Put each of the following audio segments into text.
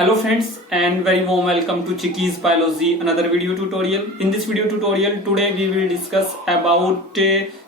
Hello friends and very warm welcome to Chiki's Biology, another video tutorial. In this video tutorial today we will discuss about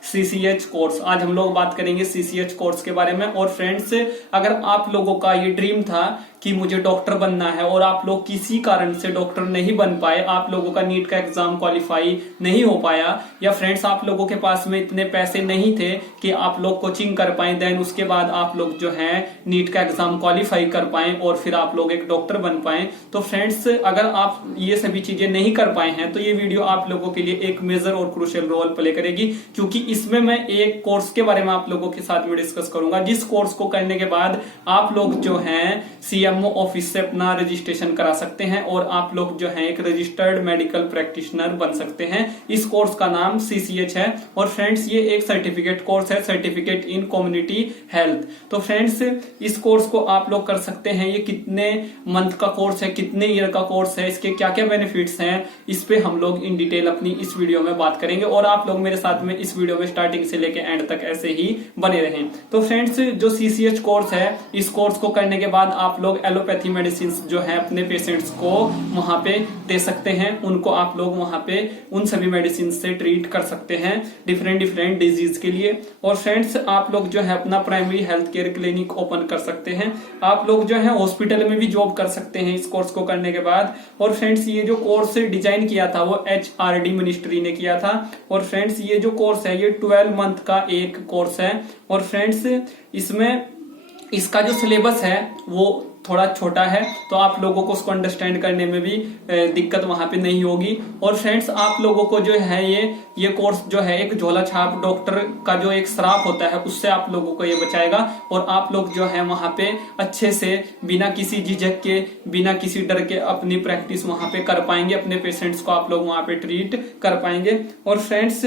CCH course. आज हम लोग बात करेंगे CCH course के बारे में। और फ्रेंड्स, अगर आप लोगों का ये ड्रीम था कि मुझे डॉक्टर बनना है और आप लोग किसी कारण से डॉक्टर नहीं बन पाए, आप लोगों का नीट का एग्जाम क्वालिफाई नहीं हो पाया, या फ्रेंड्स आप लोगों के पास में इतने पैसे नहीं थे कि आप लोग कोचिंग कर पाए, देन उसके बाद आप लोग जो है नीट का एग्जाम क्वालिफाई कर पाए और फिर आप लोग एक डॉक्टर बन पाए, तो फ्रेंड्स अगर आप ये सभी चीजें नहीं कर पाए हैं तो ये वीडियो आप लोगों के लिए एक मेजर और क्रूशियल रोल प्ले करेगी, क्योंकि इसमें मैं एक कोर्स के बारे में आप लोगों के साथ में डिस्कस करूंगा, जिस कोर्स को करने के बाद आप लोग जो है सीएमओ ऑफिस से अपना रजिस्ट्रेशन करा सकते हैं और आप लोग जो है एक रजिस्टर्ड मेडिकल प्रैक्टिशनर बन सकते हैं। इस कोर्स का नाम CCH है और फ्रेंड्स ये एक सर्टिफिकेट कोर्स है, सर्टिफिकेट इन कम्युनिटी हेल्थ। तो फ्रेंड्स इस कोर्स को आप लोग कर सकते हैं। ये कितने मंथ का कोर्स है, कितने ईयर का कोर्स है, इसके क्या क्या बेनिफिट्स हैं, इस पे हम लोग इन डिटेल अपनी इस वीडियो में बात करेंगे और आप लोग मेरे साथ में इस वीडियो में स्टार्टिंग से लेके एंड तक ऐसे ही बने रहें। तो फ्रेंड्स जो CCH कोर्स है, इस कोर्स को करने के बाद आप लोग एलोपैथी मेडिसिन जो है अपने पेशेंट्स को वहां पे दे सकते हैं, उनको आप लोग वहां पे उन सभी मेडिसिन से ट्रीट कर सकते हैं डिफरेंट डिजीज के लिए। और फ्रेंड्स आप लोग जो है अपना primary health care clinic open कर सकते हैं, आप लोग जो है हॉस्पिटल में भी जॉब कर सकते हैं इस कोर्स को करने के बाद। और फ्रेंड्स ये जो कोर्स डिजाइन किया था वो HRD मिनिस्ट्री ने किया था। और फ्रेंड्स ये जो कोर्स है ये 12 मंथ का एक कोर्स है। और फ्रेंड्स इसमें इसका जो सिलेबस है वो थोड़ा छोटा है, तो आप लोगों को उसको अंडरस्टैंड करने में भी दिक्कत वहां पे नहीं होगी। और फ्रेंड्स आप लोगों को जो है ये कोर्स जो है एक झोला छाप डॉक्टर का जो एक श्राप होता है उससे आप लोगों को ये बचाएगा और आप लोग जो है वहां पे अच्छे से बिना किसी झिझक के, बिना किसी डर के अपनी प्रैक्टिस वहां पे कर पाएंगे, अपने पेशेंट्स को आप लोग वहां पे ट्रीट कर पाएंगे। और फ्रेंड्स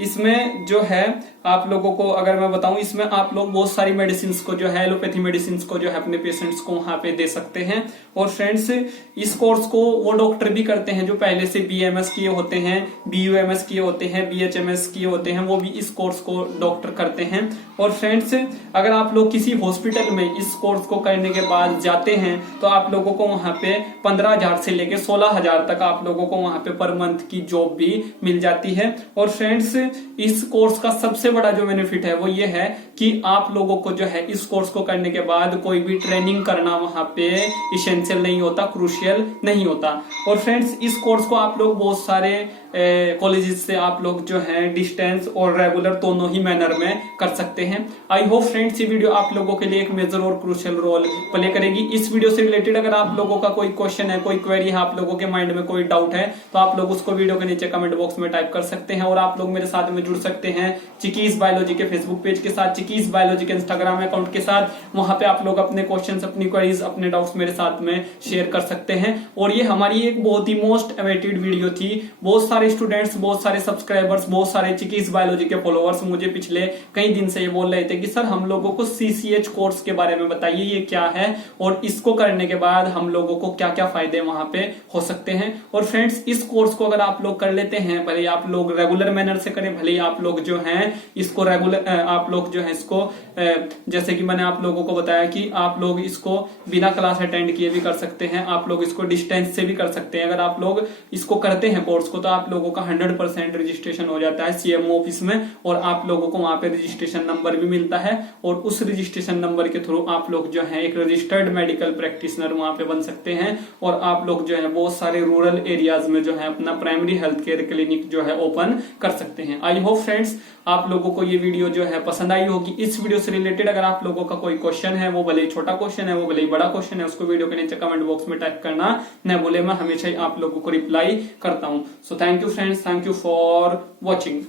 इसमें जो है आप लोगों को अगर मैं बताऊं, इसमें आप लोग बहुत सारी मेडिसिन को जो है एलोपैथी मेडिसिन को जो है अपने पेशेंट्स को वहां पे दे सकते हैं। और फ्रेंड्स इस कोर्स को वो डॉक्टर भी करते हैं जो पहले से BMS किए होते हैं, BUMS किए होते हैं, BHMS किए होते हैं, वो भी इस कोर्स को डॉक्टर करते हैं। और फ्रेंड्स अगर आप लोग किसी हॉस्पिटल में इस कोर्स को करने के बाद जाते हैं तो आप लोगों को वहां पे 15,000 से लेके 16,000 तक आप लोगों को वहां पे पर मंथ की जॉब भी मिल जाती है। और फ्रेंड्स इस कोर्स का सबसे बड़ा जो बेनिफिट है वो ये है कि आप लोगों को जो है इस कोर्स को करने के बाद कोई भी ट्रेनिंग करना वहां पे इसेंशियल नहीं होता, क्रूशियल नहीं होता। और फ्रेंड्स इस कोर्स को आप लोग बहुत सारे कॉलेजेस से आप लोग जो है डिस्टेंस और रेगुलर दोनों ही मैनर में कर सकते हैं। आई होप फ्रेंड्स ये वीडियो आप लोगों के लिए एक मेजर और क्रूशियल रोल प्ले करेगी। इस वीडियो से रिलेटेड अगर आप लोगों का कोई क्वेश्चन है, कोई क्वेरी है, आप लोगों के माइंड में कोई डाउट है, तो आप लोग उसको वीडियो के नीचे कमेंट बॉक्स में टाइप कर सकते हैं। और आप लोग मेरे साथ में जुड़ सकते हैं चिकीज बायोलॉजी के फेसबुक पेज के साथ, चिकीज बायोलॉजी के इंस्टाग्राम अकाउंट के साथ। वहां पे आप लोग अपने क्वेश्चन, अपनी क्वेरीज, अपने डाउट्स मेरे साथ में शेयर कर सकते हैं। और ये हमारी एक बहुत ही मोस्ट अवेटेड वीडियो थी। बहुत सारे स्टूडेंट्स, बहुत सारे सब्सक्राइबर्स, बहुत सारे चिकीज बायोलॉजी के फॉलोअर्स मुझे पिछले कई दिन से ये बोल रहे थे कि सर हम लोगों को CCH कोर्स के बारे में बताइए, ये क्या है और इसको करने के बाद हम लोगों को क्या क्या फायदे वहां पे हो सकते हैं। और फ्रेंड्स इस कोर्स को अगर आप लोग कर लेते हैं, भले आप लोग रेगुलर मैनर से करें, भले आप लोग जो हैं इसको रेगुलर, आप लोग जो है इसको जैसे कि मैंने आप लोगों को बताया कि आप लोग इसको बिना क्लास अटेंड किए भी कर सकते हैं, आप लोग इसको डिस्टेंस से भी कर सकते हैं। अगर आप लोग इसको करते हैं कोर्स को तो आप लोगों का 100% रजिस्ट्रेशन हो जाता है CMO ऑफिस में और आप लोगों को वहां पे रजिस्ट्रेशन नंबर भी मिलता है और उस रजिस्ट्रेशन नंबर के थ्रू आप लोग जो है एक रजिस्टर्ड मेडिकल प्रैक्टिशनर वहां पे बन सकते हैं और आप लोग जो है बहुत सारे रूरल एरियाज में जो है अपना प्राइमरी हेल्थ केयर क्लिनिक जो है ओपन कर सकते हैं। आई होप फ्रेंड्स आप लोगों को ये वीडियो जो है पसंद आई होगी। इस वीडियो से रिलेटेड अगर आप लोगों का कोई क्वेश्चन है, वो भले ही छोटा क्वेश्चन है, वो भले ही बड़ा क्वेश्चन है, उसको वीडियो के नीचे कमेंट बॉक्स में टाइप करना न भूले, मैं हमेशा ही आप लोगों को रिप्लाई करता हूं। So thank you friends, thank you for watching.